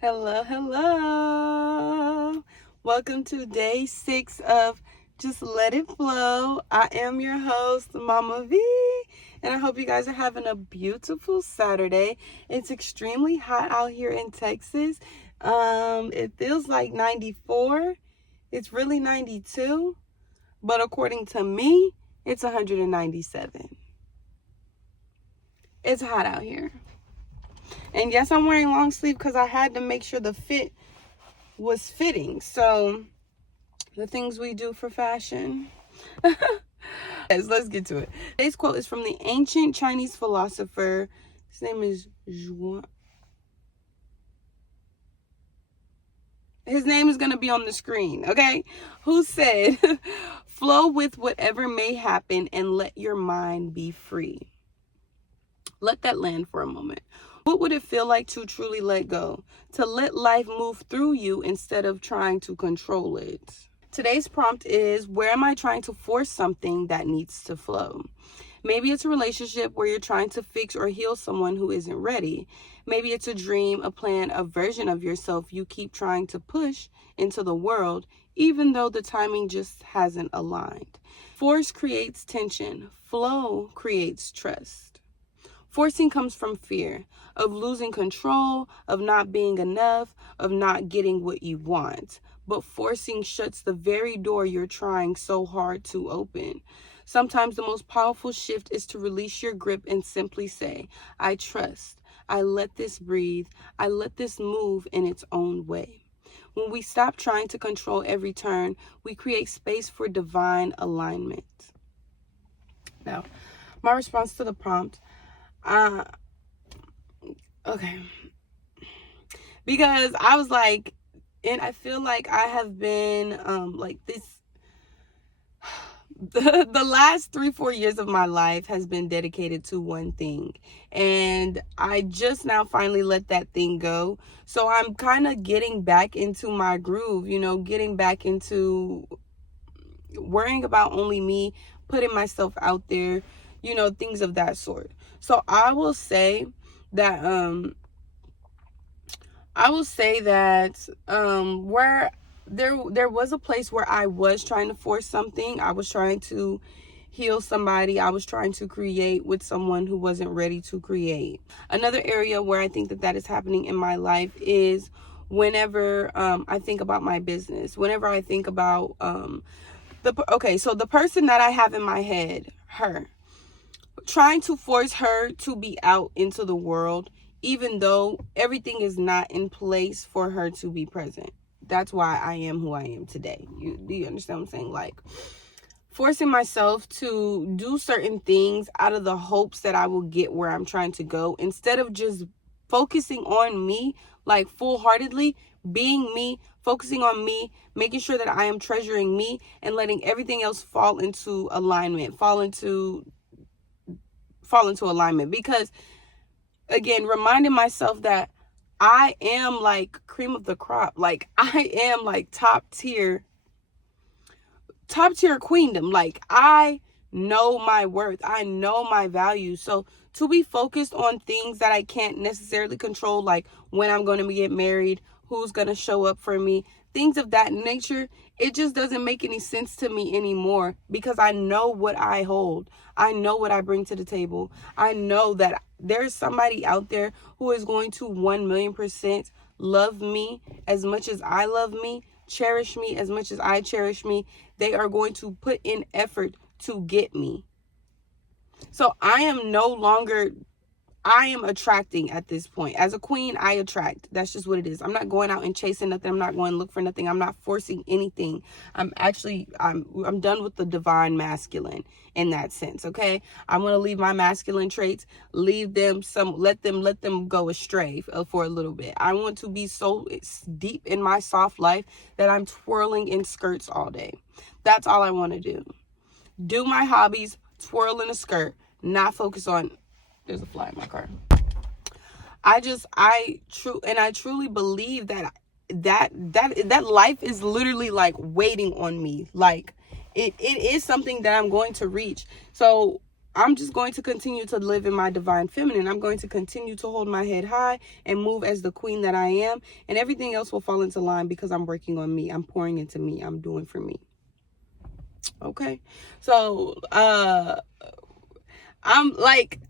Hello, hello. Welcome to day 6 of Just Let It Flow. I am your host, Mama V, and I hope you guys are having a beautiful Saturday. It's extremely hot out here in Texas. It feels like 94. It's really 92, but according to me, it's 197. It's hot out here. And yes, I'm wearing long sleeve because I had to make sure the fit was fitting. So the things we do for fashion. Let's get to it. Today's quote is from the ancient Chinese philosopher. His name is Zhuangzi. His name is going to be on the screen, okay? Who said, flow with whatever may happen and let your mind be free. Let that land for a moment. What would it feel like to truly let go? To let life move through you instead of trying to control it. Today's prompt is, where am I trying to force something that needs to flow? Maybe it's a relationship where you're trying to fix or heal someone who isn't ready. Maybe it's a dream, a plan, a version of yourself you keep trying to push into the world, even though the timing just hasn't aligned. Force creates tension. Flow creates trust. Forcing comes from fear of losing control, of not being enough, of not getting what you want. But forcing shuts the very door you're trying so hard to open. Sometimes the most powerful shift is to release your grip and simply say, I trust. I let this breathe. I let this move in its own way. When we stop trying to control every turn, we create space for divine alignment. Now, my response to the prompt, okay. Because I was like, and I feel like I have been like this. The last 3-4 years of my life has been dedicated to one thing, and I just now finally let that thing go. So I'm kind of getting back into my groove, getting back into worrying about only me, putting myself out there, things of that sort. So I will say that where there was a place where I was trying to force something. I was trying to heal somebody. I was trying to create with someone who wasn't ready to create. Another area where I think that is happening in my life is whenever I think about my business, whenever I think about so the person that I have in my head, her, trying to force her to be out into the world, even though everything is not in place for her to be present. That's why I am who I am today. Do you understand what I'm saying? Like, forcing myself to do certain things out of the hopes that I will get where I'm trying to go, instead of just focusing on me, like full-heartedly being me, focusing on me, making sure that I am treasuring me and letting everything else fall into alignment, fall into alignment. Because again, reminding myself that I am like cream of the crop. Like, I am like top tier queendom. Like, I know my worth. I know my value. So to be focused on things that I can't necessarily control, like when I'm going to get married, who's going to show up for me, things of that nature, it just doesn't make any sense to me anymore, because I know what I hold. I know what I bring to the table. I know that there's somebody out there who is going to 1,000,000% love me as much as I love me, cherish me as much as I cherish me. They are going to put in effort to get me. So I am attracting at this point. As a queen, I attract. That's just what it is. I'm not going out and chasing nothing. I'm not going to look for nothing. I'm not forcing anything. I'm done with the divine masculine in that sense, okay? I'm going to leave my masculine traits, let them go astray for a little bit. I want to be so deep in my soft life that I'm twirling in skirts all day. That's all I want to do. Do my hobbies, twirl in a skirt, not focus on... There's a fly in my car. I truly believe that life is literally like waiting on me. Like, it is something that I'm going to reach. So I'm just going to continue to live in my divine feminine. I'm going to continue to hold my head high and move as the queen that I am. And everything else will fall into line because I'm working on me. I'm pouring into me. I'm doing for me. Okay. So, I'm like,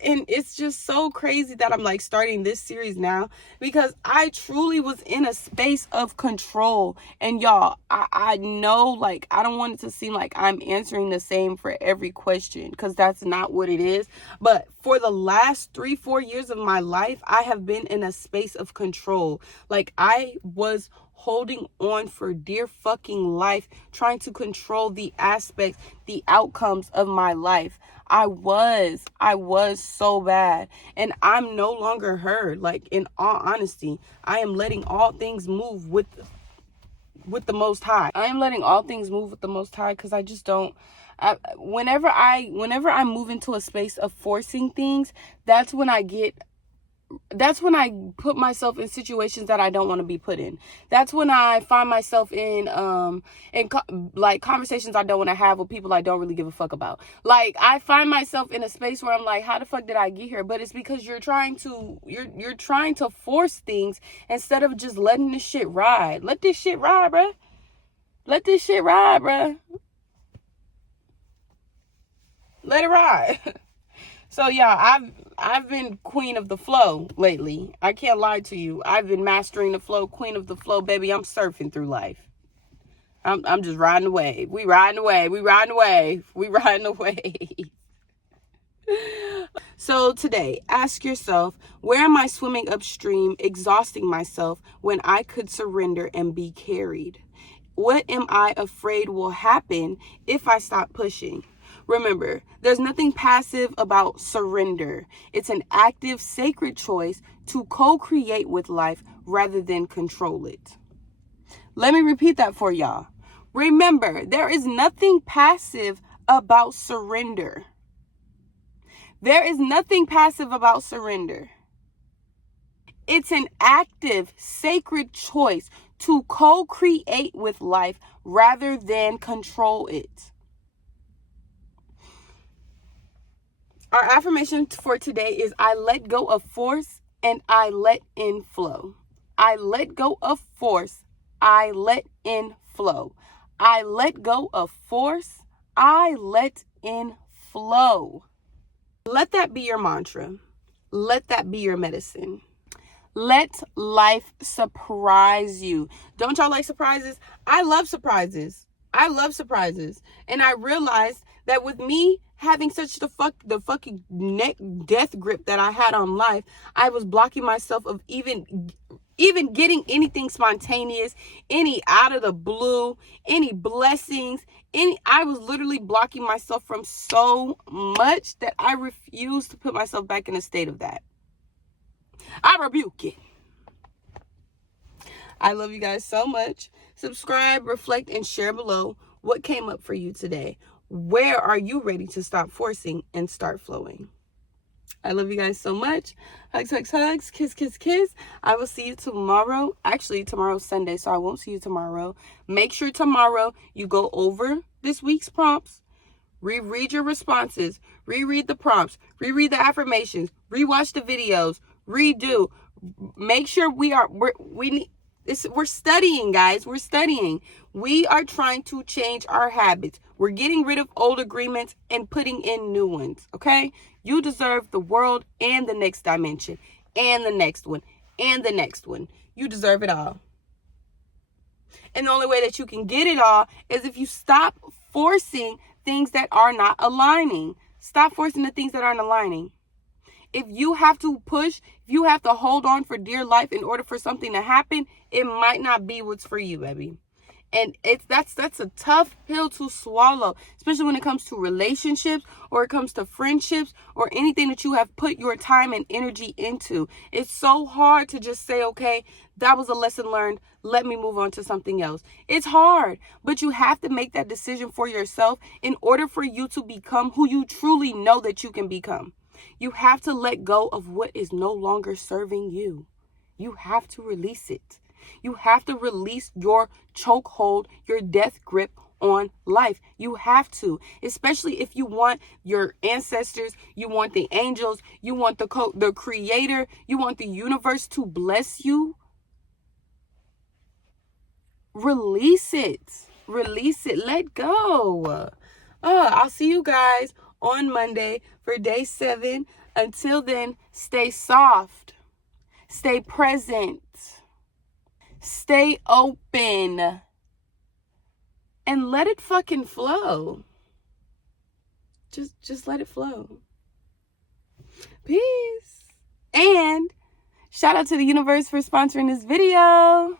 and it's just so crazy that I'm like starting this series now, because I truly was in a space of control. And y'all, I know, like, I don't want it to seem like I'm answering the same for every question, because that's not what it is. But for the last 3-4 years of my life, I have been in a space of control. Like, I was holding on for dear fucking life, trying to control the aspects, the outcomes of my life. I was so bad, and I'm no longer her. Like, in all honesty, I am letting all things move with the Most High. I am letting all things move with the Most High, because I just don't. Whenever I move into a space of forcing things, that's when I put myself in situations that I don't want to be put in. That's when I find myself in like conversations I don't want to have with people I don't really give a fuck about. Like, I find myself in a space where I'm like, how the fuck did I get here? But it's because you're trying to force things instead of just letting this shit ride. Let this shit ride, bruh. Let this shit ride, bruh. Let it ride. So yeah, I've been queen of the flow lately. I can't lie to you. I've been mastering the flow, queen of the flow, baby. I'm surfing through life. I'm just riding the wave. We riding the wave. We riding the wave. We riding the wave. So today, ask yourself, where am I swimming upstream, exhausting myself when I could surrender and be carried? What am I afraid will happen if I stop pushing? Remember, there's nothing passive about surrender. It's an active, sacred choice to co-create with life rather than control it. Let me repeat that for y'all. Remember, there is nothing passive about surrender. There is nothing passive about surrender. It's an active, sacred choice to co-create with life rather than control it. Our affirmation for today is, I let go of force and I let in flow. I let go of force. I let in flow. I let go of force. I let in flow. Let that be your mantra. Let that be your medicine. Let life surprise you. Don't y'all like surprises? I love surprises. I love surprises. And I realized that with me having such the fucking neck death grip that I had on life, I was blocking myself of even getting anything spontaneous, any out of the blue, any blessings, I was literally blocking myself from so much that I refused to put myself back in a state of that. I rebuke it. I love you guys so much. Subscribe, reflect, and share below what came up for you today. Where are you ready to stop forcing and start flowing? I love you guys so much. Hugs, hugs, hugs. Kiss, kiss, kiss. I will see you tomorrow. Actually, tomorrow's Sunday, so I won't see you tomorrow. Make sure tomorrow you go over this week's prompts. Reread your responses. Reread the prompts. Reread the affirmations. Rewatch the videos. Redo. Make sure we're studying, guys. We're studying. We are trying to change our habits. We're getting rid of old agreements and putting in new ones, okay? You deserve the world and the next dimension and the next one and the next one. You deserve it all. And the only way that you can get it all is if you stop forcing things that are not aligning. Stop forcing the things that aren't aligning. If you have to push, if you have to hold on for dear life in order for something to happen, it might not be what's for you, baby. And that's a tough pill to swallow, especially when it comes to relationships or it comes to friendships or anything that you have put your time and energy into. It's so hard to just say, okay, that was a lesson learned. Let me move on to something else. It's hard, but you have to make that decision for yourself in order for you to become who you truly know that you can become. You have to let go of what is no longer serving you. You have to release it. You have to release your chokehold, your death grip on life. You have to, especially if you want your ancestors, you want the angels, you want the creator, you want the universe to bless you. Release it. Release it. Let go. I'll see you guys on Monday for day 7. Until then, stay soft. Stay present. Stay open. And let it fucking flow. Just let it flow. Peace. And shout out to the universe for sponsoring this video.